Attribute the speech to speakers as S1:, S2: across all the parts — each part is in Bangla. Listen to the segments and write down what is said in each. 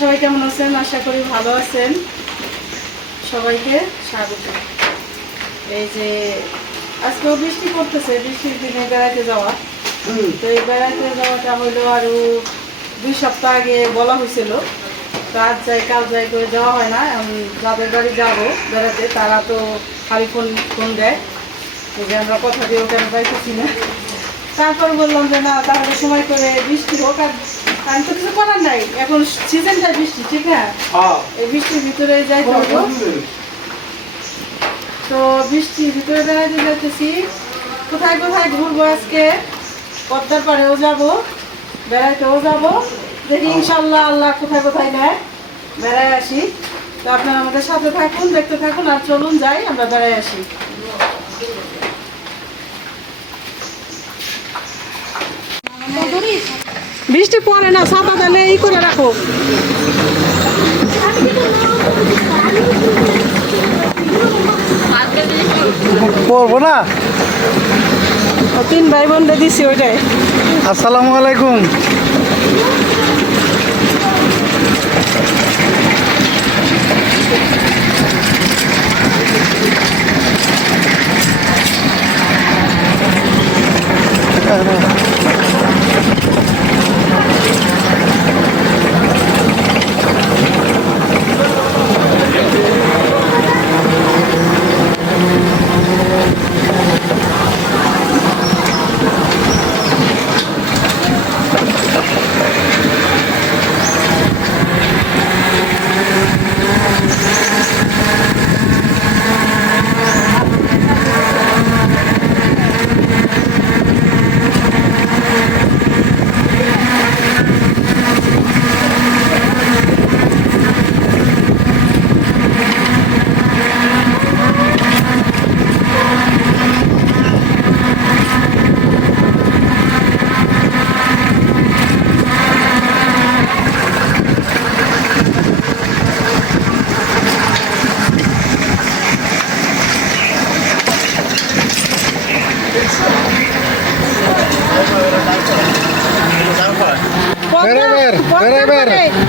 S1: সবাই কেমন আছেন? আশা করি ভালো আছেন। সবাইকে স্বাগত। এই যে আজকেও বৃষ্টি পড়তেছে বৃষ্টির দিনে বেড়াতে যাওয়া। তো এই বেড়াতে যাওয়াটা হলো আরও দুই সপ্তাহ আগে বলা হয়েছিল কাজ যাই কাল যাই করে যাওয়া হয় না। যাদের বাড়ি যাব বেড়াতে তারা তো খালি ফোন ফোন দেয়। যে আমরা কথা দিয়েও কেন পাইতেছি না। তারপর বললাম যে না তাহলে সময় করে বৃষ্টি হোক আর আমি তো কিছু করার নাই। এখন সিজনটা বৃষ্টি ঠিক না এই বৃষ্টির ভিতরে যাই থাকব। তো বৃষ্টির ভিতরে বেড়াতে যাইতেছি। কোথায় কোথায় ঘুরবো আজকে? পদ্মার পাড়েও যাব বেড়াইতেও যাব। দেখি ইনশাল্লাহ আল্লাহ কোথায় কোথায় নেয়। বেড়ায় আসি। তো আপনারা আমাদের সাথে থাকুন দেখতে থাকুন আর চলুন যাই আমরা বেড়াই আসি। বৃষ্টি পড়ে না ছাতা তাহলে এই করে রাখো।
S2: পড়ব না?
S1: তিন ভাই বোনরে দিছি ওইটাই।
S2: আসসালামু আলাইকুম। বেড়াইবার, বেড়াইবার। এই যে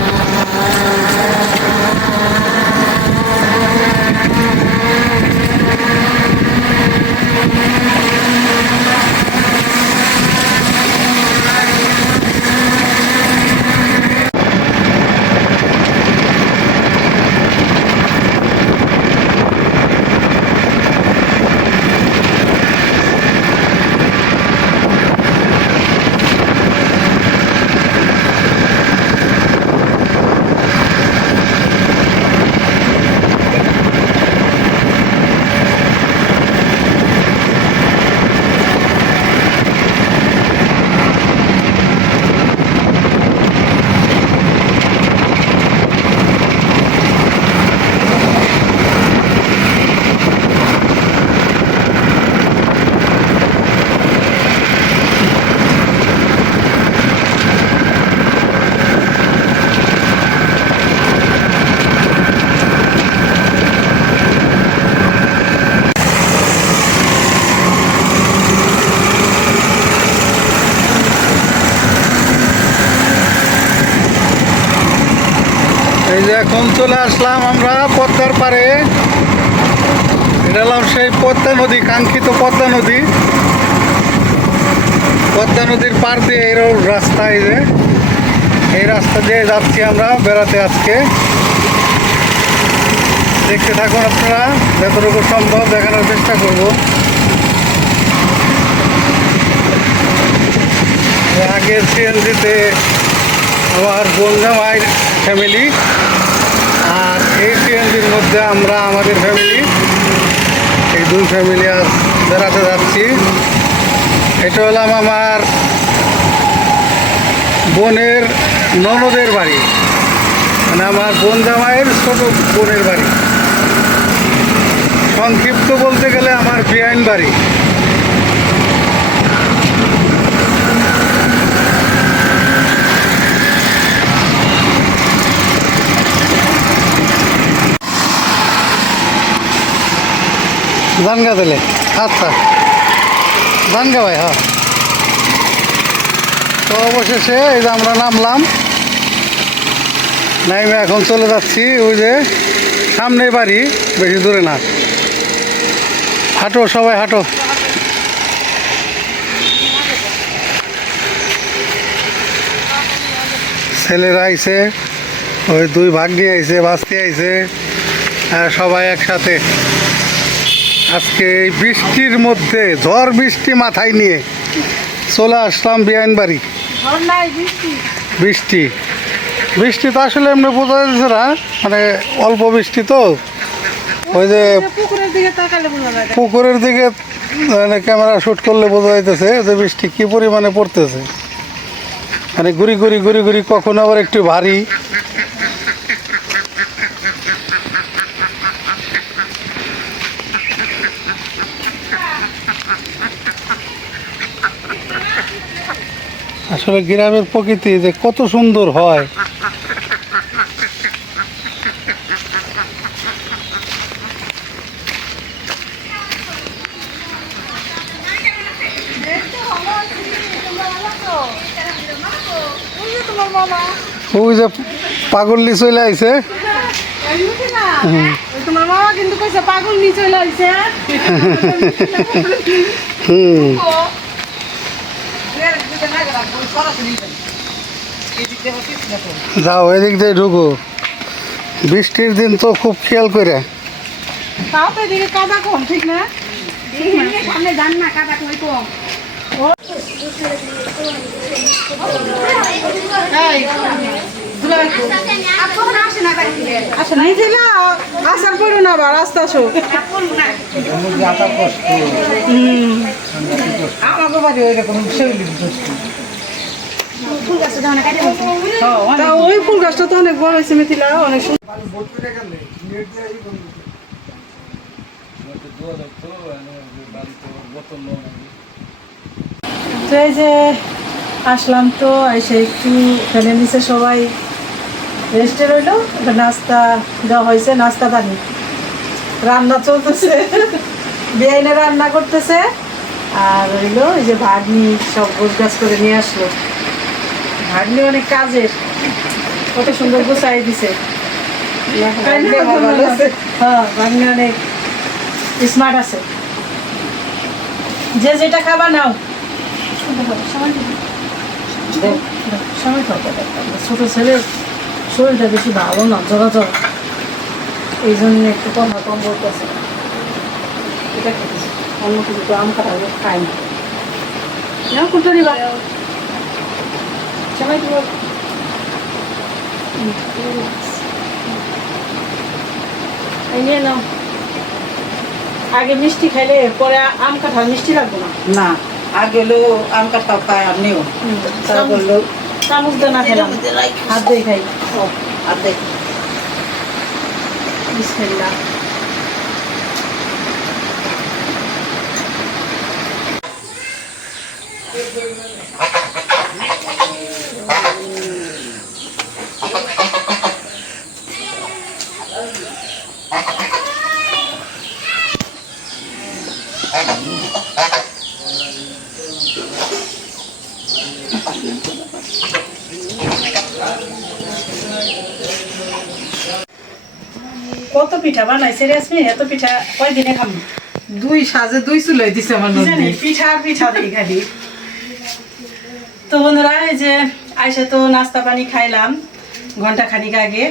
S2: এখন চলে আসলাম আমরা পদ্মার পারে এটা হলাম সেই পদ্মা নদী, কাঙ্ক্ষিত পদ্মা নদী। পদ্মা নদীর পার দিয়ে এরকম রাস্তা এই যে। এই রাস্তা দিয়ে যাচ্ছি আমরা বেড়াতে আজকে। দেখতে থাকুন আপনারা, যতটুকু সম্ভব দেখানোর চেষ্টা করব। আগের সিএনজিতে আমার বন্ধুমায়ের ফ্যামিলি আর এই সিএনজির মধ্যে আমরা, আমাদের ফ্যামিলি এই দুই ফ্যামিলি আজ বেড়াতে যাচ্ছি। এটা হলাম আমার বোনের ননদের বাড়ি। মানে আমার বোন জামাইয়ের ছোট বোনের বাড়ি। সংক্ষিপ্ত বলতে গেলে আমার বিআইন বাড়ি। জানগা দিলে। আচ্ছা। জানগা ভাই হ্যাঁ। তো অবশেষে এই যে আমরা নামলাম। নাইমে এখন চলে যাচ্ছি ওই যে সামনে বাড়ি, বেশি দূরে না। হাঁটো সবাই, হাঁটো। ছেলেরা আইছে, ওই দুই ভাগ্নি আইছে বাস্তি আইছে সবাই একসাথে। আজকে এই বৃষ্টির মধ্যে, ঝড় বৃষ্টি মাথায় নিয়ে চলে আসলাম বিয়াইন বাড়ি
S1: বৃষ্টি।
S2: বৃষ্টি তো আসলে এমনি বোঝা যাচ্ছে না মানে অল্প বৃষ্টি তো। ওই যে।
S1: পুকুরের দিকে
S2: মানে ক্যামেরা শ্যুট করলে বোঝা যাইতেছে যে বৃষ্টি কি পরিমাণে পড়তেছে। মানে ঘুরি ঘুরি ঘুরি ঘুরি কখন আবার একটু ভারী। আসলে গ্রামের প্রকৃতি যে কত সুন্দর হয়। ওই যে পাগল্লি চলে আইছে
S1: এমনি তোমার মামা কিন্তু কইছে পাগল নিয়ে চলে আইছে।
S2: হুম। যাও, এদিক দিয়ে ঢুকো। বৃষ্টির দিন তো খুব খেয়াল করে।
S1: না?
S3: না
S1: আচ্ছা আসার না আবার রাস্তা আসো।
S4: আমাকে বাড়ি শৈলী
S3: ফুল গাছ যখন কাটে বলছে
S1: ফুল গাছটা তো অনেক বড় হয়েছে মিথিলা অনেক তো এই যে আসলাম তো এসে একটু ফেলে নিচে সবাই। রেস্টে রইল নাস্তা দেওয়া হয়েছে নাস্তা পানি রান্না চলতেছে। বেআইনে রান্না করতেছে। আর রইল এই যে ভাগ্নি সব গোছ গাছ করে নিয়ে আসলো। ভাগ্নি অনেক কাজের। কত সুন্দর গোছাই দিছে। হ্যাঁ ভাগ্নি অনেক স্মার্ট আছে। যে যেটা খাবা নাও। সময়। ছোট ছেলে শরীরটা বেশি ভালো না জড়া জড়া এই জন্য একটু কম কম বলতেছে। এটা অন্য কিছু আম খাওয়া খাই না। দিব এই নিয়ে নাও আগে মিষ্টি খাইলে পরে আম কাঁঠাল মিষ্টি লাগবে না?
S4: না আগে হলো আম কাটা খায় আর নেও। তারপর হলো
S1: চামচ দিয়ে না খেলাম। হাত দিয়ে খাই।
S4: ও, আর দেখ
S1: বিসমিল্লাহ। কত পিঠা বানাইছে রেশমি? এত পিঠা কয়দিনে খাব?
S4: দুই সাজে দুই চুলাই দিছে আমার
S1: জানি পিঠা আর পিঠা দিই খালি তো বন্ধুরা এই যে আইসা তো নাস্তা পানি খাইলাম ঘণ্টা খানিক আগে।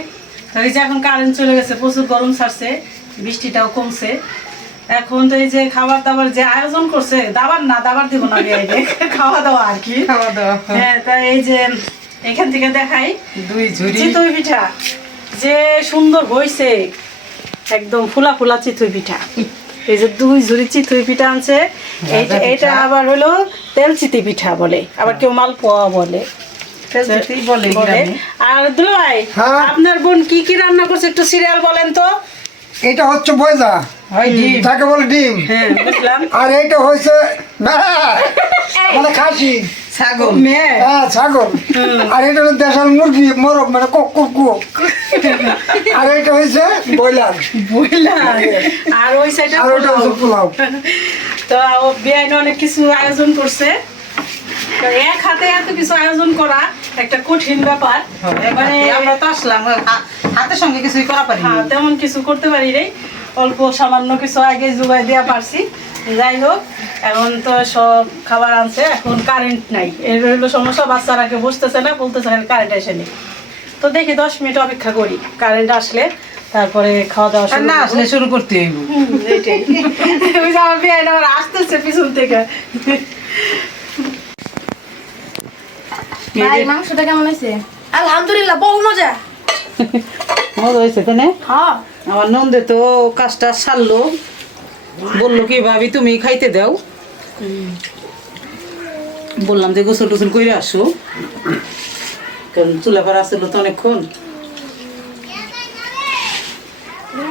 S1: তো এই যে এখন কারেন্ট চলে গেছে প্রচুর গরম ছাড়ছে বৃষ্টিটাও কমছে। এখন তো এই যে খাবার দাবার যে আয়োজন করছে দাবার না দাবার দিব না খাওয়া দাওয়া আর কি।
S4: খাওয়া দাওয়া
S1: হ্যাঁ তা এই যে এখান থেকে দেখাই
S4: দুই ঝুড়ি।
S1: চিতই পিঠা যে সুন্দর হইছে। একদম ফুলা ফুলা চিতই পিঠা। এই যে দুই ঝুড়ি চিতই পিঠা আনছে এইটা। এটা আবার হলো তেল চিতি পিঠা বলে আবার কেউ মালপোয়া বলে।
S4: বলে
S1: বলে। আর দুলাই
S5: হ্যাঁ।
S1: আপনার বোন কি কি রান্না করছে একটু সিরিয়াল বলেন তো।
S5: এটা হচ্ছে বয়দা তাকে বলে ডিম।
S1: হ্যাঁ বুঝলাম।
S5: আর এইটা হচ্ছে ভ্যাঁ, মানে খাসি।
S4: ছাগল।
S1: মেয়ে
S5: হ্যাঁ ছাগল। আর এটা হলো দেশাল মুরগি মরক মানে কক কক কক। আর এটা হচ্ছে ব্রয়লার।
S1: আর ওই সাইডে
S5: আর ওটা হচ্ছে পোলাও।
S1: তো বেআইন অনেক কিছু আয়োজন করছে। তো এক হাতে এত কিছু আয়োজন করা একটা কঠিন ব্যাপার।
S4: এবারে আমরা তো আসলাম হা- হাতের সঙ্গে কিছুই করা পারি
S1: হ্যাঁ তেমন কিছু করতে পারি নাই। অল্প সামান্য কিছু আগে জোগাড় দেওয়া পারছি। যাই হোক এখন তো সব খাবার আনছে এখন কারেন্ট নাই। এর হইল সমস্যা বাচ্চারাকে বসতেছে না বলতেছে কারেন্ট আসেনি তো দেখি দশ মিনিট অপেক্ষা করি কারেন্ট আসলে তারপরে খাওয়া দাওয়া শুরু
S4: না আসলে শুরু করতে হইব।
S1: ওই যে আমার বিয়ে আবার আসতেছে পিছন থেকে।
S3: ভাই মাংসটা কেমন হয়েছে? আলহামদুলিল্লাহ বহু মজা।
S4: মজা হয়েছে তাই না?
S3: হ্যাঁ।
S4: আমার নন্দে তো কাজটা সারলো। বলল কি, ভাবি, তুমি খাইতে দাও। বললাম যে গোসল টোসল করে আসো। কারণ চুলা পাড়া আসলো তো অনেকক্ষণ।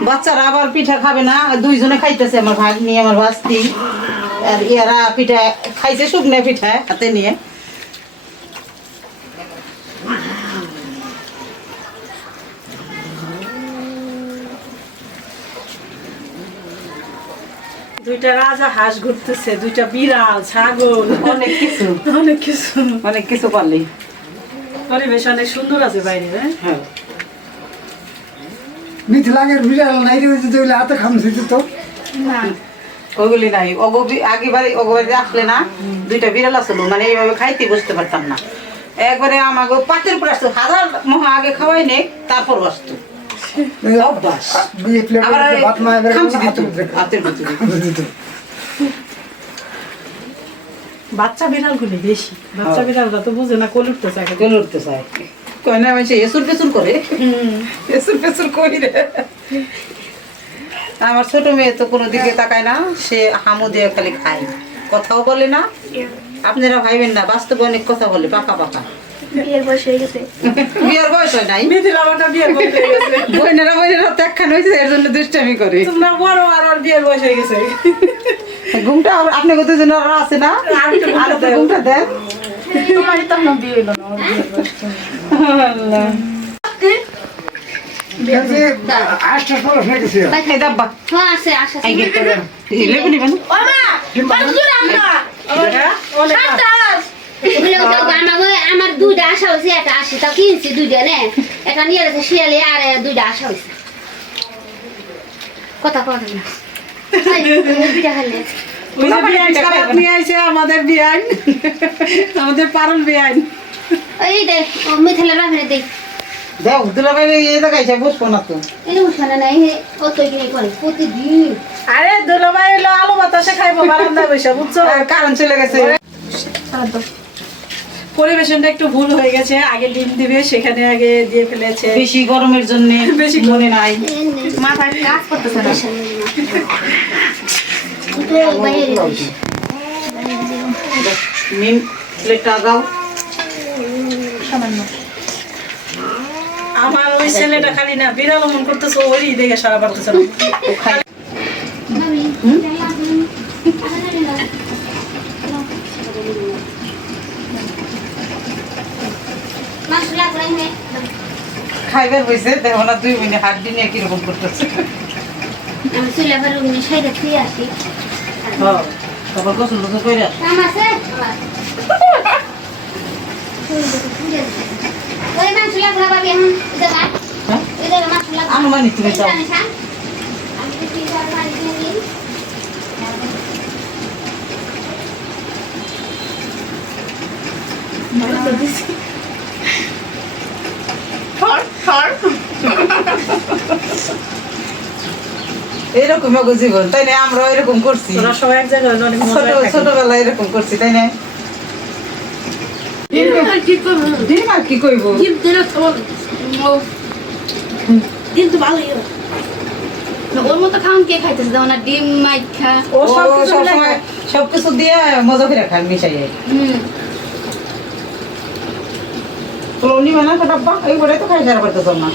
S4: বাচ্চারা আবার পিঠা খাবে না, দুইজনে খাইতেছে আমার ভাগ নিয়ে আমার ভাস্তি। আর এরা পিঠা খাইছে শুকনো পিঠা হাতে নিয়ে।
S1: দুইটা রাজা হাঁস ঘুরতেছে দুইটা বিড়াল ছাগল
S4: অনেক কিছু।
S1: অনেক কিছু।
S4: অনেক কিছু পারলি।
S1: পরিবেশ অনেক সুন্দর আছে বাইরে হ্যাঁ?
S4: হ্যাঁ।
S5: মিথিলাগের বিড়াল নাই রে হাতে খামছি তো।
S3: না।
S4: ওইগুলি নাই। অগবি আগেবারে অগবারে আসলে না দুইটা বিড়াল আসলো মানে এইভাবে খাইতে বসতে পারতাম না। একবারে আমাকে পাতের উপর আসতো হাজার মহা আগে খাওয়াই নেই তারপর বসতো অভ্যাস। আবার খামচি দিত
S5: হাতে
S4: হাতের ভিতরে
S5: খামচি দিত
S1: বাচ্চা বিড়ালগুলি বেশি। বাচ্চা বিড়ালরা তো বুঝে না কোল উঠতে চায়
S4: কোল উঠতে চায়। কয় না আমি এসুর পেসুর করে। এসুর পেসুর করি রে? আমার ছোট মেয়ে তো কোনো দিকে তাকায় না সে হামু দিয়ে খালি খায় কথাও বলে না। আপনারা ভাইবেন না বাস্তবে অনেক কথা বলে পাকা পাকা।
S3: বিয়ের বয়স হয়ে গেছে।
S4: বিয়ার বয়স হয় নাই?
S1: মিথিল আমারটা বিয়ের বয়স হয়ে গেছে।
S4: বইনেরা বইনেরা ত্যাগখান হয়েছে এর জন্য দুষ্টামি করে।
S1: তোমরা বড় আর ওর বিয়ের বয়স হয়ে গেছে।
S4: ঘুমটা আবার কত জন আছে না?
S1: আর একটু ঘুমটা দেন।
S3: তোমারই তো এখনও বিয়ে হলো না ওর বিয়ের বয়স
S5: দেখছি আটটা খরচ হয়ে গেছে।
S4: এই দাব্বা
S3: হ্যাঁ আছে আশা
S4: এই গেট লেবু নিবেন।
S1: হ্যাঁ? অনেক আশ।
S6: আমার? দুইটা আশা হয়েছে একটা আসে তাও কিনছি দুইটা নে? একটা নিয়ে গেছে শিয়ালে আর দুইটা আশা হয়েছে। কথা কথা না। দুইটা
S1: আমাদের বিয়ান আমাদের পারুল বিয়ান
S6: এই বাপরে দেখ
S4: এই না তো।
S6: নাই কত কিনে করে? প্রতিদিন।
S1: আরে দুলাভাই হলো আলু বাতাসে খাইবো বারান্দায় বসে বুঝছ?
S4: আর কারণ চলে গেছে।
S1: পরিবেশনটা একটু ভুল হয়ে গেছে। আগে ডিম দিবে সেখানে আগে দিয়ে ফেলেছে।
S4: বেশি গরমের জন্য
S1: বেশি
S4: মনে নাই।
S3: মাথায় কাজ করতেছে না।
S4: মিম প্লেটটা আগাও
S3: সামান্য।
S1: আমার ওই ছেলেটা খালি না বিড়াল মন করতেছে ওই দেখে সারা পারতেছে না
S4: ও খাই
S6: মাছ লাগলে
S4: খাইবার হয়েছে দেখো না দুই মিনিট হাত দিনে কীরকম করতেছে।
S6: আমি চুলে আবার রুগী সাইডে খেয়ে আসি।
S4: তারপর গোসল টোসল করে
S6: কাম আছে? ওই মাছ লাগলে পাবি এখন জায়গা ওই জায়গা মাছ লাগলে।
S4: আনুমানিক তুমি যাও
S6: আমি কি
S4: এরকম জীবন তাই না? আমরা এরকম করছি।
S1: তোরা সবাই এক জায়গায় অনেক মজা থাকে।
S4: এরকম করছি তাই না? ডিম কি কইব
S3: কিন্তু ভালোই ওর মতো খাওন কে খাইতেছে? যেমন ডিম মাইখা।
S1: ও।
S4: সবকিছু দিয়ে মজা করে খান মিশাইয়ে।
S3: হুম।
S4: তো নিবে না ডাব্বা এইবারে তো খাই সারা পারতেছ না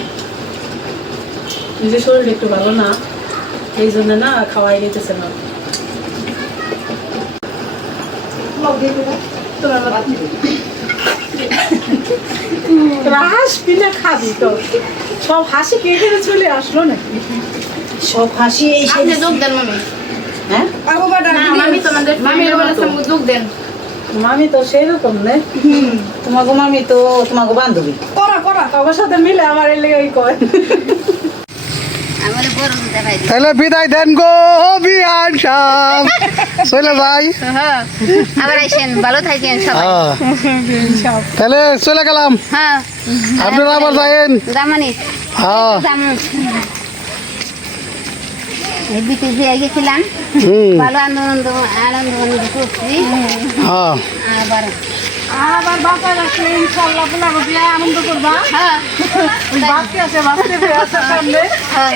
S1: নিজের শরীর একটু ভালো না এই জন্য না খাওয়াই নিতেছে না। হাসবি না খাবি তো। সব হাসি কে কেটে চলে আসলো নাকি?
S4: সব হাসি এই
S3: যোগ দেন মামি।
S4: হ্যাঁ?
S3: মামি তোমাদের মামি যোগ দেন।
S1: মামি তো সেই রকম নে
S4: তোমাকে মামি তো তোমাকে বান্ধবী।
S1: করা করা। সবার সাথে মিলে আমার এই লেগে কয়।
S6: ভাই
S2: তাহলে বিদায় দেন গো বিয়ান সাহ। চলে যাই
S6: হ্যাঁ। আবার আইসেন ভালো থাকেন সবাই।
S2: হ্যাঁ। তাহলে চলে গেলাম।
S6: হ্যাঁ।
S2: আপনারা আবার যায়েন
S6: জামানি।
S2: হ্যাঁ।
S6: বিটি দিয়ে গেছিলাম ভালো আনন্দ আনন্দ আনন্দ করছি।
S2: হ্যাঁ।
S6: আবার
S1: আবার বাসায় রাখলে ইনশাল্লাহ আপনার বিয়ে আনন্দ করবা।
S6: হ্যাঁ।
S1: আছে বাঁচতে আছে সামনে।
S6: হ্যাঁ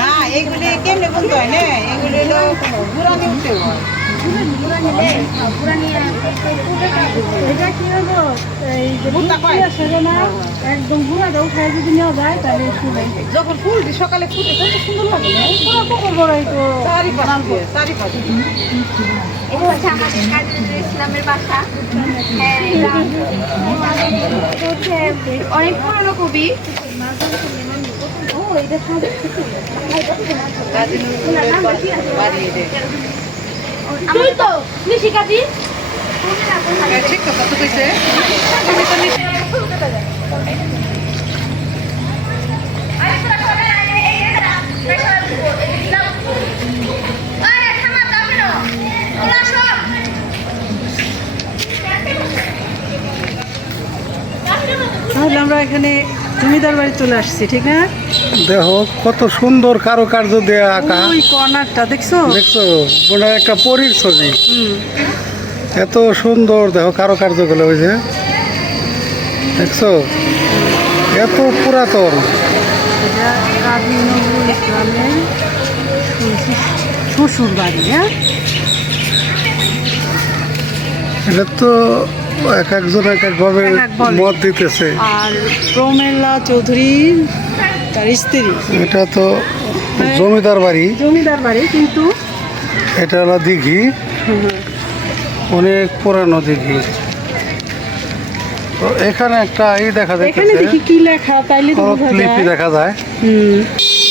S4: না এগুলি কেমনে বলতে হয় না? এগুলি হলো বুড়ানি উঠতে হয়।
S1: এটা একদম গুঁড়াটা উঠায় যদি নেওয়া যায় তাহলে
S4: যখন ফুল দি সকালে ফুটে কত সুন্দর লাগে
S1: পুরো পুকুর বড় তো।
S4: চারিপাশ দিয়ে,
S6: এটা হচ্ছে আমাদের কাজী ইসলামের বাসা হ্যাঁ এটা হচ্ছে অনেক পুরনো কবি।
S4: কাজী নজরুলের বাড়ি এটা। হ্যাঁ, ঠিক কথা তো
S1: তাহলে আমরা এখানে জমিদার বাড়ি চলে আসছি ঠিক না?
S2: দেখো কত সুন্দর কারুকার্য দেয়া আঁকা।
S1: ওই কর্নারটা দেখছ?
S2: দেখছ? মনে একটা পরীর ছবি।
S1: হুম।
S2: এত সুন্দর দেখো কারুকার্যগুলো হয়েছে দেখছ? এত পুরাতন।
S1: শ্বশুর বাড়ি হ্যাঁ?
S2: এটা তো এক একজন এক একভাবে। মত দিতেছে।
S1: আর প্রমেলা চৌধুরী তার স্ত্রী।
S2: এটা তো জমিদার বাড়ি।
S1: জমিদার বাড়ি কিন্তু
S2: এটা হলো দিঘি। অনেক পুরানো দিঘি। তো এখানে একটা ই দেখা
S1: যায়
S2: এখানে
S1: দেখি কি লেখা তাইলে তো
S2: লিপি দেখা যায়।
S1: হুম।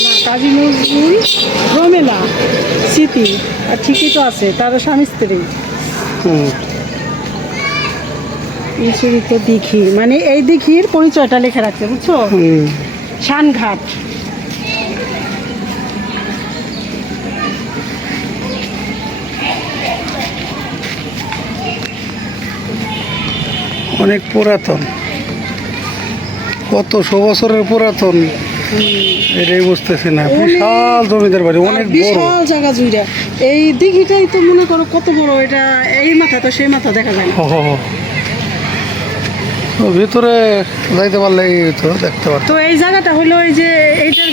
S1: না, কাজী নজরুল প্রমেলা স্মৃতি। আর ঠিকই তো আছে তার স্বামী স্ত্রী।
S2: হুম।
S1: ঈশ্বরিত দিঘি মানে এই দিঘির পরিচয়টা লিখে রাখছে বুঝছ?
S2: হুম।
S1: শানঘাট
S2: অনেক পুরাতন। কতশো বছরের পুরাতন? এটাই বুঝতেছি না। বিশাল জমিদার বাড়ি অনেক
S1: বিশাল জায়গা জুড়ে এই দিঘিটাই তো মনে করো কত বড় এটা এই মাথা তো সেই মাথা দেখা যায় না।
S2: ভিতরে যাইতে পারলে তো দেখতে পারতো
S1: তো এই জায়গাটা হলো এই যে এইটার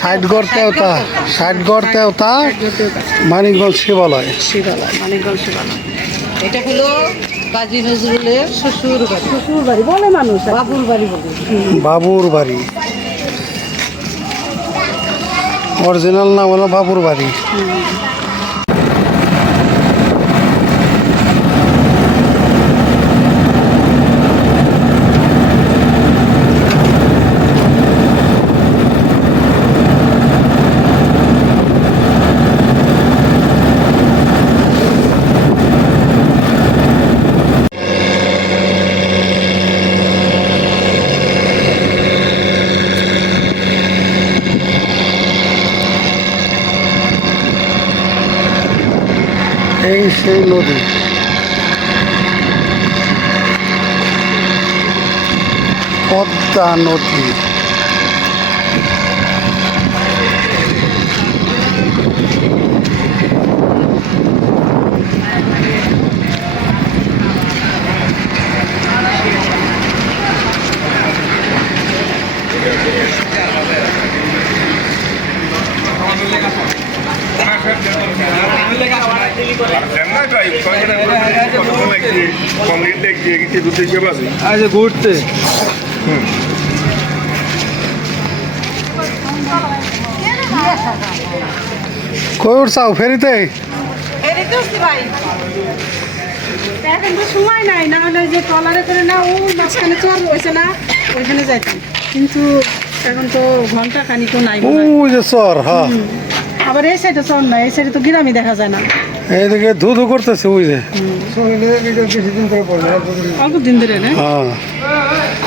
S2: ষাট গড় তেওতা ষাট গড় তেওতা মানিকগঞ্জ শিবালয়।
S1: শিবালয় মানিকগঞ্জ শিবালয়।
S4: এটা হলো কাজী নজরুলের শ্বশুর বাড়ি।
S1: শ্বশুর বাড়ি বলে মানুষ
S4: বাবুর বাড়ি বলে।
S2: বাবুর বাড়ি। অরিজিনাল নাম হলো বাবুর বাড়ি এই সেই নদী। পদ্মা নদী।
S7: আচ্ছা ঘুরতে।
S2: কই উঠছাও ফেরিতে?
S4: ভাই?
S1: এখন তো সময় নাই না হলে যে ট্রলারে করে না ও মাঝখানে চর রয়েছে না ওইখানে যাইতাম। কিন্তু এখন তো ঘণ্টা খানি নাই
S2: ওই যে চর হ্যাঁ
S1: আবার এই সাইডে চর নাই এই সাইডে তো গ্রামই দেখা যায় না।
S2: এইদিকে ধু ধু করতেছে ওই যে।
S5: অল্প দিন।
S1: ধরে না?
S2: হ্যাঁ।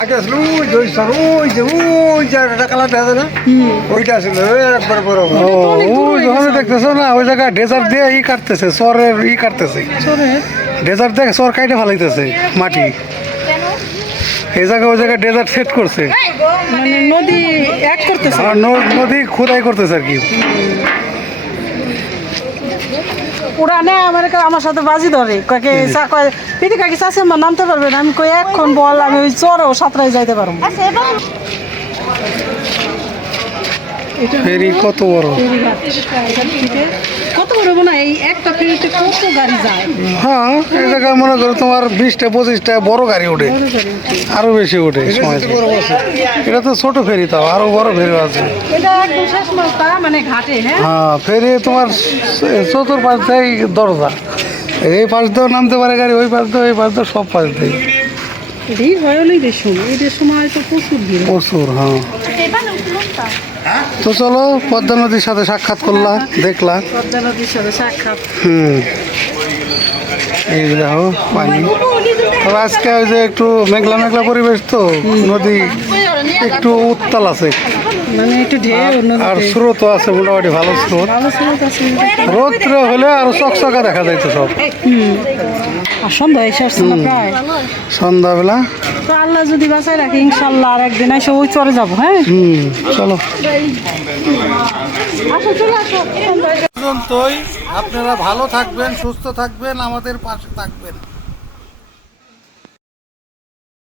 S5: আগে আসলে ওই যে ওই সর ওই যে ওই যে কালা দেখা যায় না? ওইটা আসলে একবার বড়
S2: ও ওই যখন দেখতেছো না ওই জায়গায় ডেজার্ট দিয়ে ই কাটতেছে চরের ই কাটতেছে। দেখে কাইটে ফালাইতেছে মাটি। এই জায়গায় ওই জায়গায় ডেজার্ট সেট করছে।
S1: মানে নদী এক করতেছে।
S2: ন- নদী খুদাই করতেছে আর কি।
S1: ওরা নেয় আমার আমার সাথে বাজি ধরে। কাকে চা কয় পিদি কাকি চাষে আমার নামতে না? আমি কই এখন বল আমি ওই চরেও সাঁতরাই যাইতে পারব
S2: ফেরি কত বড়?
S1: কত বড় মনে হয়? এই একটা ফেরিতে কত গাড়ি যায়?
S2: হ্যাঁ এই জায়গায় মনে করো তোমার বিশটা পঁচিশটা বড় গাড়ি ওঠে। আরও বেশি ওঠে সময় এটা তো ছোট ফেরি তাও আরও বড় ফেরি আছে।
S1: মানে হ্যাঁ?
S2: হ্যাঁ ফেরি তোমার চতুর্পাশ দেয় দরজা। এই পাশ দিয়েও নামতে পারে গাড়ি ওই পাশ দিয়ে ওই পাশ দিয়ে সব পাশ দেয়
S1: ভিড় হয় সময় তো প্রচুর ভিড়
S2: প্রচুর হ্যাঁ। তো চলো পদ্মা নদীর সাথে সাক্ষাৎ করলা দেখলা।
S1: পদ্মা নদীর সাথে সাক্ষাৎ।
S2: হুম। এই যে দেখো পানি। তবে আজকে ওই যে একটু মেঘলা মেঘলা পরিবেশ তো নদী একটু উত্তাল আছে।
S1: মানে একটু ঢেউ
S2: আর স্রোতও আছে মোটামুটি ভালো স্রোত। রোদ্র হলে আরও চকচকা দেখা যাইতো সব।
S1: আর সন্ধ্যা এসে প্রায়।
S2: সন্ধ্যাবেলা।
S1: তো আল্লাহ যদি বাঁচায় রাখে ইনশাল্লাহ আর একদিন এসে ওই চরে যাব হ্যাঁ?
S2: হুম চলে। আপনারা ভালো থাকবেন সুস্থ থাকবেন আমাদের পাশে থাকবেন।